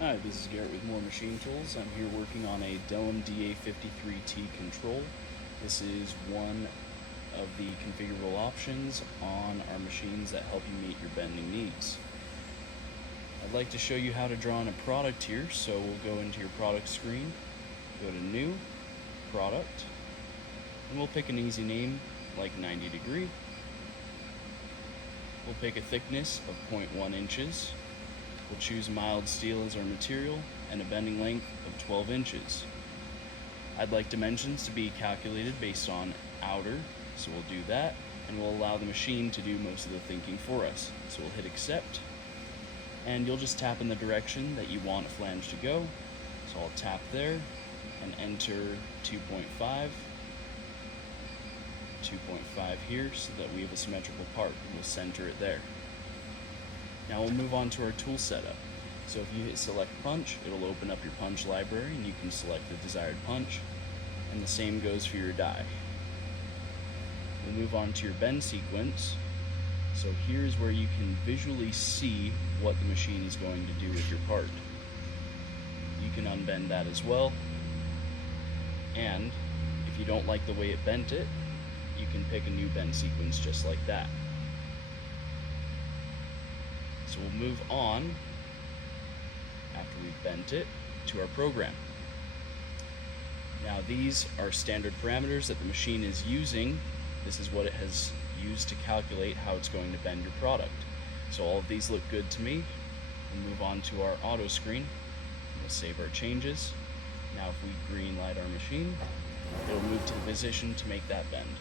Hi, this is Garrett with More Machine Tools. I'm here working on a Delem DA53T control. This is one of the configurable options on our machines that help you meet your bending needs. I'd like to show you how to draw on a product here, so we'll go into your product screen, go to New, Product, and we'll pick an easy name like 90 degree. We'll pick a thickness of 0.1 inches. We'll choose mild steel as our material and a bending length of 12 inches. I'd like dimensions to be calculated based on outer, so we'll do that, and we'll allow the machine to do most of the thinking for us. So we'll hit accept, and you'll just tap in the direction that you want a flange to go. So I'll tap there and enter 2.5 here so that we have a symmetrical part. We'll center it there. Now we'll move on to our tool setup. So if you hit select punch, it'll open up your punch library and you can select the desired punch, and the same goes for your die. We'll move on to your bend sequence. So here's where you can visually see what the machine is going to do with your part. You can unbend that as well, and if you don't like the way it bent it, you can pick a new bend sequence just like that. So we'll move on, after we've bent it, to our program. Now these are standard parameters that the machine is using. This is what it has used to calculate how it's going to bend your product. So all of these look good to me. We'll move on to our auto screen. We'll save our changes. Now if we green light our machine, it'll move to the position to make that bend.